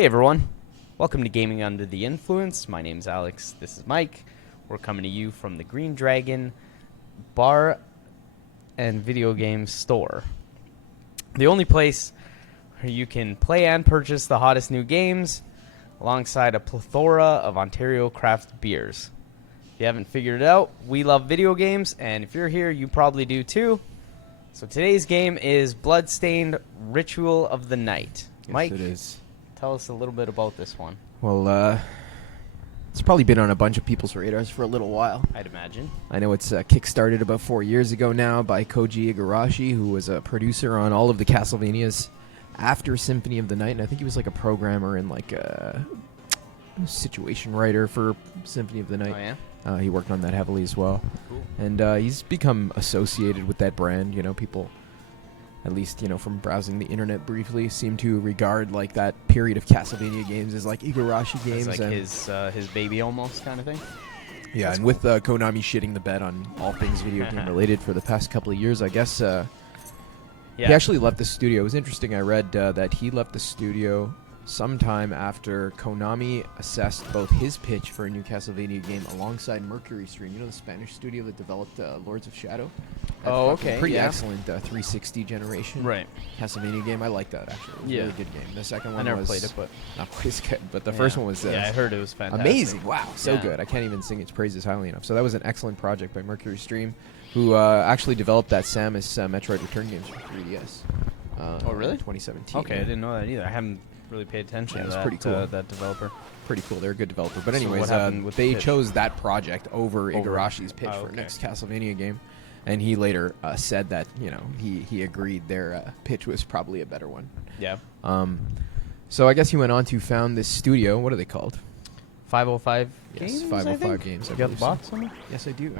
Hey everyone, welcome to Gaming Under the Influence. My name's Alex, this is Mike. We're coming to you from the Green Dragon Bar and Video Game Store. The only place where you can play and purchase the hottest new games alongside a plethora of Ontario craft beers. If you haven't figured it out, we love video games, and if you're here, you probably do too. So today's game is Bloodstained Ritual of the Night. Yes, Mike, it is. tell us a little bit about this one. Well, it's probably been on a bunch of people's radars for a little while. I'd imagine. I know it's kickstarted about 4 years ago now by Koji Igarashi, who was a producer on all of the Castlevanias after Symphony of the Night, and I think he was like a programmer and like a situation writer for Symphony of the Night. Oh, yeah? He worked on that heavily as well. Cool. And he's become associated with that brand. You know, people, at least, you know, from browsing the internet briefly, seem to regard like that period of Castlevania games as like Igarashi games. It's like his baby almost kind of thing. Yeah, That's and with Konami shitting the bed on all things video game related for the past couple of years, I guess he actually left the studio. It was interesting. I read that he left the studio sometime after Konami assessed both his pitch for a new Castlevania game alongside Mercury Stream. You know, the Spanish studio that developed Lords of Shadow? That okay. Pretty yeah. excellent 360 generation Right. Castlevania game. I like that, actually. It was a really good game. The second one I never was played it, but not quite as good, but the first one was I heard it was fantastic. amazing. Wow, so Yeah. good. I can't even sing its praises highly enough. So that was an excellent project by Mercury Stream, who actually developed that Samus Metroid Return games for 3DS. Oh, really? In 2017. Okay, I didn't know that either. I haven't really paid attention Yeah, to it's that, pretty cool. that developer. Pretty cool. They're a good developer. But So anyways, what happened with the they pitch? chose that project over Igarashi's pitch for okay. next Castlevania game. And he later said that, you know, he agreed their pitch was probably a better one. Yeah. So I guess he went on to found this studio. What are they called? 505 Yes, Games, 505 Games. I You got the believe so. box somewhere? Yes, I do.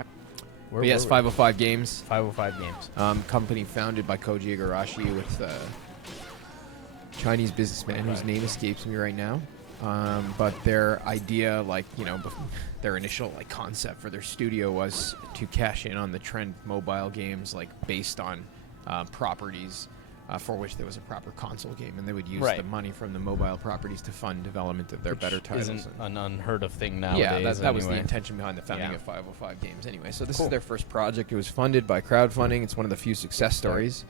Where Yes, were we? 505 Games. 505 Games. Company founded by Koji Igarashi with Chinese businessman whose name escapes me right now. But their idea, like, you know, their initial like concept for their studio was to cash in on the trend mobile games, like based on properties for which there was a proper console game, and they would use the money from the mobile properties to fund development of their better titles. Isn't an unheard of thing nowadays. Yeah, that was the anyway. intention behind the founding Yeah. of 505 Games. Anyway, so this Cool. is their first project. It was funded by crowdfunding. It's one of the few success stories.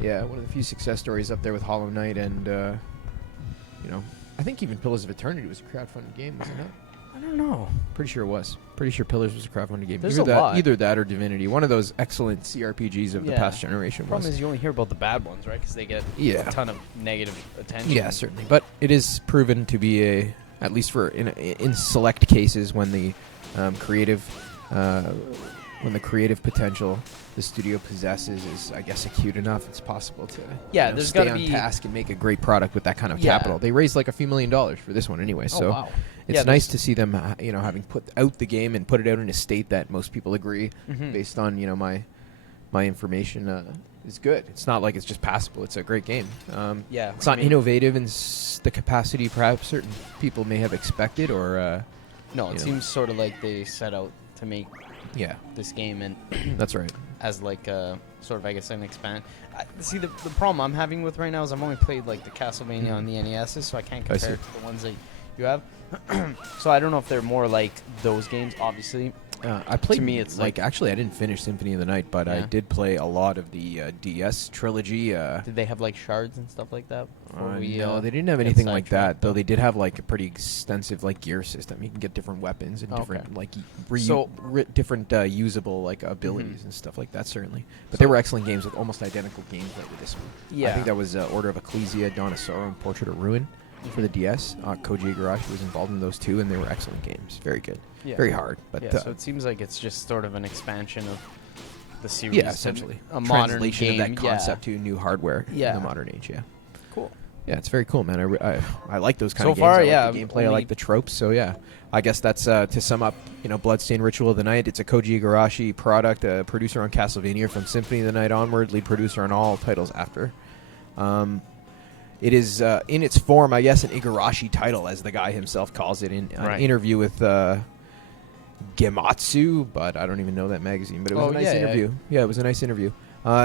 Yeah, one of the few success stories up there with Hollow Knight, and you know, I think even Pillars of Eternity was a crowdfunded game, wasn't it? I don't know. Pretty sure it was. Pretty sure Pillars was a crowdfunded game. There's either a that, lot. Either that or Divinity. One of those excellent CRPGs of the Yeah. past generation. The problem was. is you only hear about the bad ones, right? Because they get a ton of negative attention. Yeah, certainly. But it is proven to be at least for in select cases when the creative potential the studio possesses is, I guess, acute enough, it's possible to there's stay gotta on be task and make a great product with that kind of Yeah. capital. They raised like a few $1 million for this one anyway, so wow. it's Yeah, nice to see them, having put out the game and put it out in a state that most people agree, Mhm. based on my information, is good. It's not like it's just passable. It's a great game. Yeah, It's not innovative in the capacity perhaps certain people may have expected, or No, it seems sort of like they set out to make yeah, this game and that's right. as like a sort of, I guess, an expand. See, the problem I'm having with right now is I've only played like the Castlevania on the NES, so I can't I compare see. it to the ones that you have. So I don't know if they're more like those games, obviously. I played. To me, it's like- actually, I didn't finish Symphony of the Night, but I Yeah. did play a lot of the DS trilogy. Did they have like shards and stuff like that? before we, No, they didn't have get anything like that. sidetracked, Though they did have like a pretty extensive like gear system. You can get different weapons and Okay. different like different usable like abilities and stuff like that. Certainly, but they were excellent games with almost identical gameplay to this one. Yeah. I think that was Order of Ecclesia, Dawn of Sorrow, and Portrait of Ruin for the DS. Koji Igarashi was involved in those two, and they were excellent games. Very good. Yeah. Very hard, but Yeah, so it seems like it's just sort of an expansion of the series. yeah, to essentially a modern translation game. of that concept to new hardware Yeah. in the modern age. Yeah, Cool. yeah, it's very cool, man. I like those kind So of games. far, I like yeah, the gameplay. I only- like the tropes. So yeah, I guess that's to sum up. Bloodstained Ritual of the Night. It's a Koji Igarashi product, producer on Castlevania from Symphony of the Night onward, lead producer on all titles after. It is in its form, I guess, an Igarashi title, as the guy himself calls it in an interview with Gematsu, but I don't even know that magazine. But it was a nice interview. Yeah, it was a nice interview.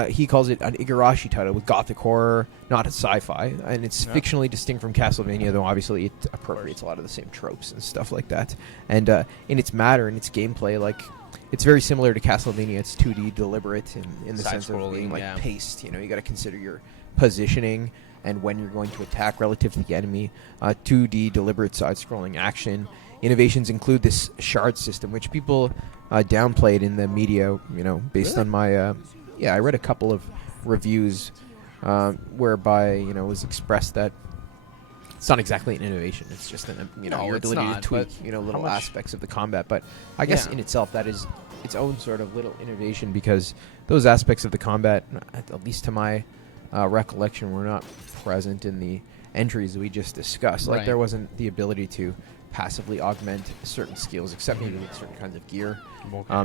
He calls it an Igarashi title with gothic horror, not a sci-fi, and it's fictionally distinct from Castlevania, though obviously it appropriates a lot of the same tropes and stuff like that. And in its matter, in its gameplay, like it's very similar to Castlevania. It's 2D, deliberate in the sense of being like paced. You know, you got to consider your positioning and when you're going to attack relative to the enemy. 2D, deliberate side-scrolling action. Innovations include this shard system, which people downplayed in the media. You know, based on my I read a couple of reviews whereby, you know, it was expressed that it's not exactly an innovation. It's just your ability to tweak, little aspects of the combat. But I guess in itself, that is its own sort of little innovation, because those aspects of the combat, at least to my recollection, were not present in the entries that we just discussed. Like there wasn't the ability to passively augment certain skills, except maybe with certain kinds of gear.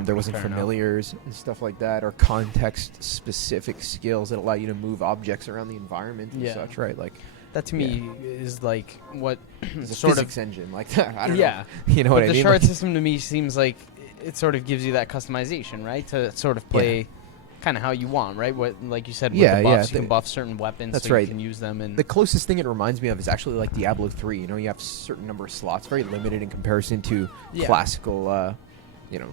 There wasn't familiars and stuff like that, or context-specific skills that allow you to move objects around the environment and such, right? Like that to me is like what it's a sort physics of engine, like that. I don't know. You know what I mean? The shard system to me seems like it sort of gives you that customization, right? To sort of play kind of how you want, right? What, like you said, with the buffs, you can buff certain weapons, that's so right. you can use them. And the closest thing it reminds me of is actually like Diablo 3. You know, you have a certain number of slots, very limited in comparison to classical,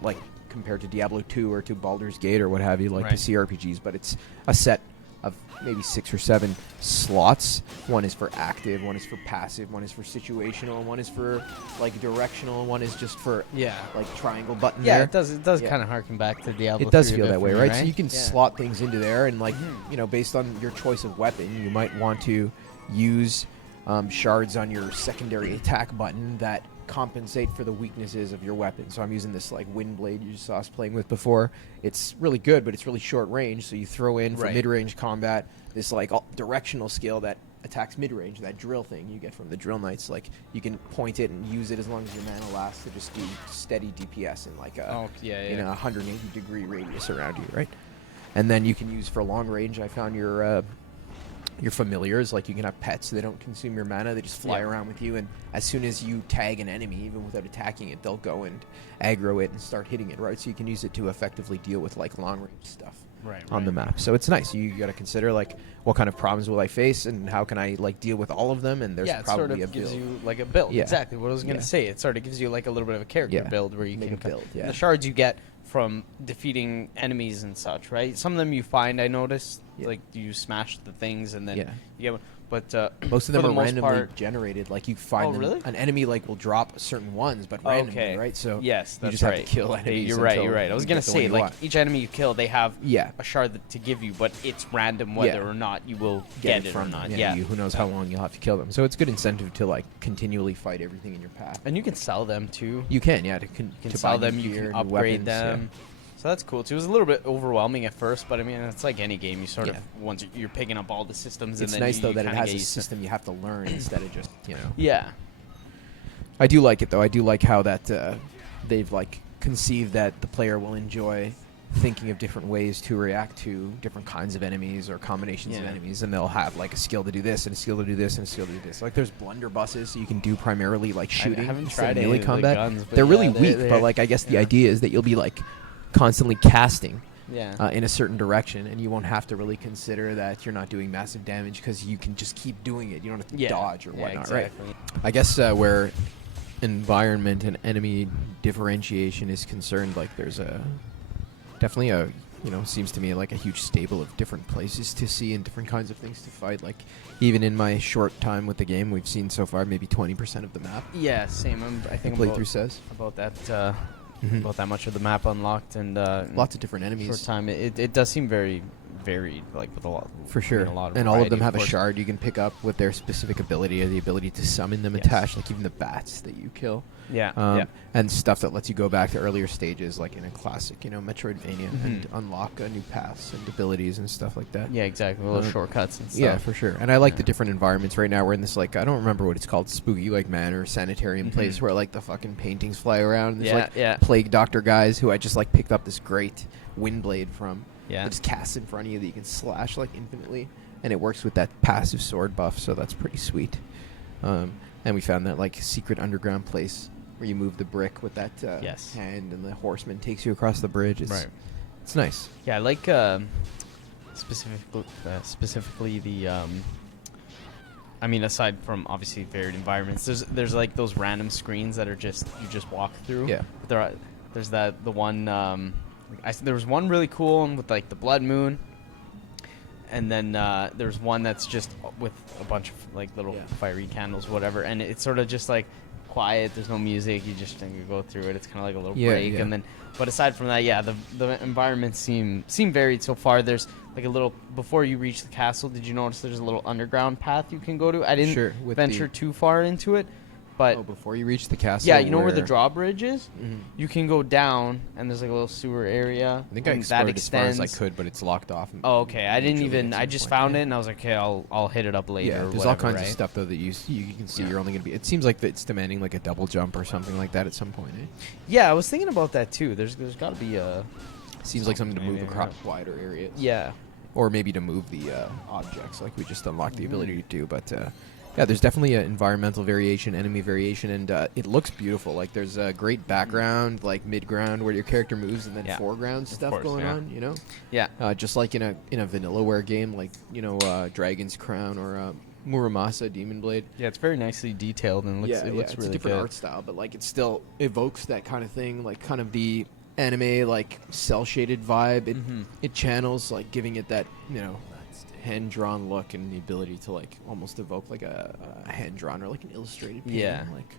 like compared to Diablo 2 or to Baldur's Gate or what have you, like the CRPGs. But it's a set of maybe 6 or 7 slots. One is for active, one is for passive, one is for situational, one is for like directional, one is just for like triangle button. Yeah, it does kind of harken back to Diablo. It does feel that way, right? So you can slot things into there, and like based on your choice of weapon, you might want to use shards on your secondary attack button that compensate for the weaknesses of your weapon. So I'm using this like wind blade you saw us playing with before. It's really good, but it's really short range, so you throw in for mid-range combat this like directional skill that attacks mid-range, that drill thing you get from the drill knights. Like you can point it and use it as long as your mana lasts to just do steady DPS in like a 180 degree radius around you, right? And then you can use for long range. I found your familiars, like you can have pets. They don't consume your mana. They just fly around with you, and as soon as you tag an enemy, even without attacking it, they'll go and aggro it and start hitting it, right? So you can use it to effectively deal with like long range stuff on the map. So it's nice. You got to consider like what kind of problems will I face and how can I like deal with all of them, and there's probably a build. Gives you like a build. Exactly what I was going to say. It sort of gives you like a little bit of a character build where you can build. The shards you get from defeating enemies and such, right? Some of them you find, I noticed, like you smash the things and then you get. But most of them are randomly generated. Like you find them, an enemy like will drop certain ones, but randomly, right? So yes, you just have to kill enemies. You're right. I was gonna say like each enemy you kill, they have a shard to give you, but it's random whether or not you will get it or not. Who knows how long you'll have to kill them? So it's good incentive to like continually fight everything in your path. And you can sell them too. You can, to sell them. You can upgrade them. So that's cool too. It was a little bit overwhelming at first, but I mean, it's like any game. You sort of once you're picking up all the systems, it's and then nice though that it has a system you have to learn instead of just Yeah, I do like it though. I do like how that they've like conceived that the player will enjoy thinking of different ways to react to different kinds of enemies or combinations of enemies, and they'll have like a skill to do this and a skill to do this and a skill to do this. Like there's blunderbusses, so you can do primarily like shooting. I haven't tried melee combat. Guns, they're really weak, but like I guess the idea is that you'll be like constantly casting in a certain direction, and you won't have to really consider that you're not doing massive damage because you can just keep doing it. You don't have to dodge or whatnot, right? I guess where environment and enemy differentiation is concerned, like there's definitely a seems to me like a huge stable of different places to see and different kinds of things to fight. Like even in my short time with the game, we've seen so far maybe 20% of the map. Yeah, same. I think playthrough says about that. About that much of the map unlocked, and lots of different enemies. Short time, it does seem very varied, like with a lot. For sure, and all of them have a shard you can pick up with their specific ability, or the ability to summon them attached, like even the bats that you kill. And stuff that lets you go back to earlier stages, like in a classic, Metroidvania, and unlock new paths and abilities and stuff like that. Yeah, exactly. Little shortcuts and stuff. Yeah, for sure. And I like the different environments. Right now we're in this, like, I don't remember what it's called, spooky, like, manor, sanitarium place where, like, the fucking paintings fly around. And there's, plague doctor guys who I just, like, picked up this great wind blade from. That just casts in front of you that you can slash, like, infinitely. And it works with that passive sword buff, so that's pretty sweet. And we found that, like, secret underground place where you move the brick with that hand, and the horseman takes you across the bridge. It's nice. Yeah, I like specifically the I mean, aside from obviously varied environments, there's like those random screens that are just you just walk through. Yeah. But there's the one there was one really cool one with like the blood moon, and then there's one that's just with a bunch of like little fiery candles, whatever, and it's sort of just like quiet. There's no music. You just go through it. It's kind of like a little break, and then. But aside from that, yeah, the environments seem varied so far. There's like a little before you reach the castle. Did you notice there's a little underground path you can go to? I didn't venture too far into it, but before you reach the castle, yeah, you know where the drawbridge is. Mm-hmm. You can go down, and there's like a little sewer area. I think I explored as far as I could, but it's locked off. Oh, okay. I didn't even. I just found it, and I was like, okay, I'll hit it up later. Yeah, there's all kinds of stuff though that you can see. You're only gonna be. It seems like it's demanding like a double jump or something like that at some point. Yeah, I was thinking about that too. There's got to be a. Seems like something to move across wider areas. Yeah. Or maybe to move the objects, like we just unlocked the ability to do, but. Yeah, there's definitely an environmental variation, enemy variation, and it looks beautiful. Like there's a great background, like mid-ground where your character moves, and then foreground stuff going on. You know. Yeah. Just like in a Vanillaware game, like Dragon's Crown or Muramasa Demon Blade. Yeah, it's very nicely detailed and it looks it's really a different good. art style, but like it still evokes that kind of thing, like kind of the anime like cell shaded vibe. It channels, like giving it that hand drawn look and the ability to like almost evoke like a hand drawn or like an illustrated painting. Yeah. Like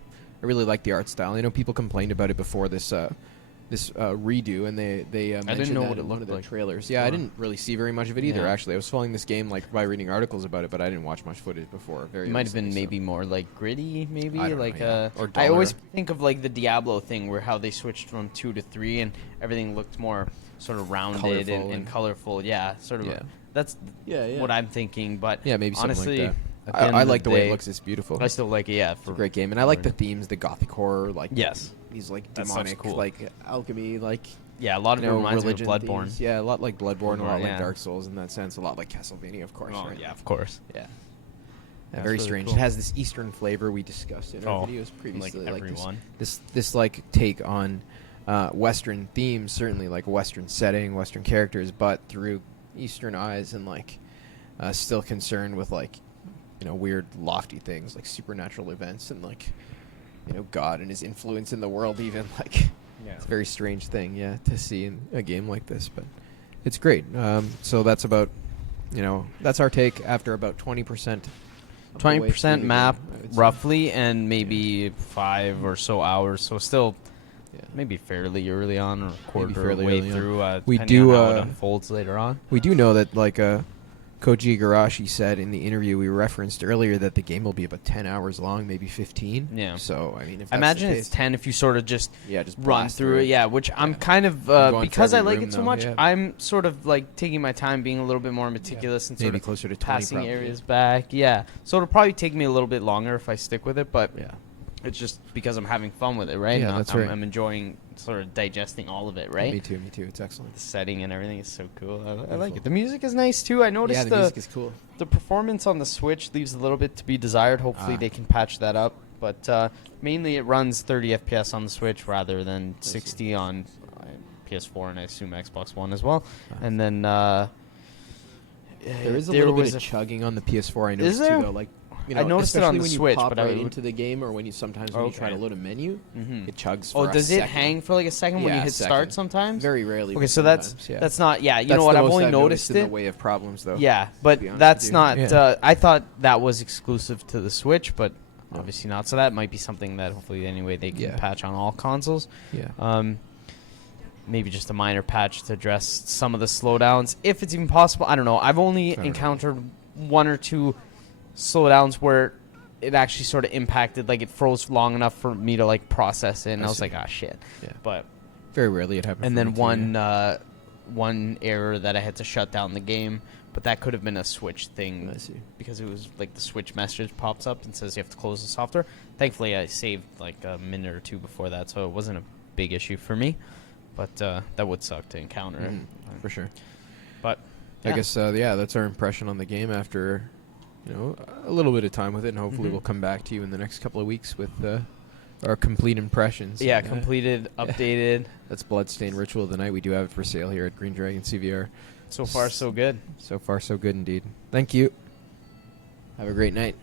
I really like the art style. I know people complained about it before this redo, and they mentioned know that what it in one of looked the like. trailers. Yeah, I didn't really see very much of it either. Actually, I was following this game like by reading articles about it, but I didn't watch much footage before. It might have been maybe more like gritty, maybe I don't like know, or I always think of like the Diablo thing, where how they switched from 2 to 3, and everything looked more sort of rounded and colorful. Yeah, sort of. Yeah. That's what I'm thinking, but maybe honestly, something like that. I like the way it looks. It's beautiful. I still like it. Yeah, it's a great game, and I like the themes, the gothic horror, like these like demonic, cool. like alchemy, like a lot of it reminds me of Bloodborne. Themes. Yeah, a lot like Bloodborne, a lot like Dark Souls in that sense, a lot like Castlevania, of course. Oh right? yeah, of course. Yeah. Very really strange. Cool. It has this Eastern flavor we discussed in our videos previously, like everyone. This like take on Western themes, certainly like Western setting, Western characters, but through Eastern eyes, and like still concerned with like weird lofty things like supernatural events and like God and his influence in the world, even like it's a very strange thing to see in a game like this, but it's great. So that's about that's our take after about 20% map roughly, and maybe 5 or so hours, so still maybe fairly early on, or a quarter of the way through. We do on how it unfolds later on. We do know that like Koji Igarashi said in the interview we referenced earlier that the game will be about 10 hours long, maybe 15. Yeah. So I mean, if I imagine it's 10 if you sort of just run through it. Yeah, which I'm kind of because I like it so much. I'm sort of like taking my time, being a little bit more meticulous and sort maybe of closer to 20 passing areas back. Yeah. So it'll probably take me a little bit longer if I stick with it, but it's just because I'm having fun with it, right? Yeah, that's right. I'm enjoying sort of digesting all of it, right? Me too. It's excellent. The setting and everything is so cool. I like it. The music is nice too. I noticed the music is cool. The performance on the Switch leaves a little bit to be desired. Hopefully they can patch that up. But mainly it runs 30 FPS on the Switch rather than 60 on PS4 and I assume Xbox One as well. And then there is a little bit of chugging on the PS4. I noticed too, though. Like I noticed it on the Switch, but I into the game, or when you sometimes when you try to load a menu, it chugs. For does it hang for like a second when you hit start? Sometimes. Very rarely. Okay, so that's not. Yeah, you know what? I've only noticed it in the way of problems, though. Yeah, but that's not. I thought that was exclusive to the Switch, but obviously not. So that might be something that hopefully anyway they can patch on all consoles. Yeah. Maybe just a minor patch to address some of the slowdowns, if it's even possible. I don't know. I've only encountered 1 or 2 slowdowns where it actually sort of impacted, like it froze long enough for me to like process it, and I was like, ah, shit. Yeah. But very rarely it happens. And then one error that I had to shut down the game, but that could have been a Switch thing. I see. Because it was like the Switch message pops up and says you have to close the software. Thankfully, I saved like a minute or 2 before that, so it wasn't a big issue for me. But that would suck to encounter. For sure. But I guess that's our impression on the game after a little bit of time with it, and hopefully we'll come back to you in the next couple of weeks with our complete impressions. Yeah, completed, updated. That's Bloodstained Ritual of the Night. We do have it for sale here at Green Dragon CVR. So far, so good. So far, so good indeed. Thank you. Have a great night.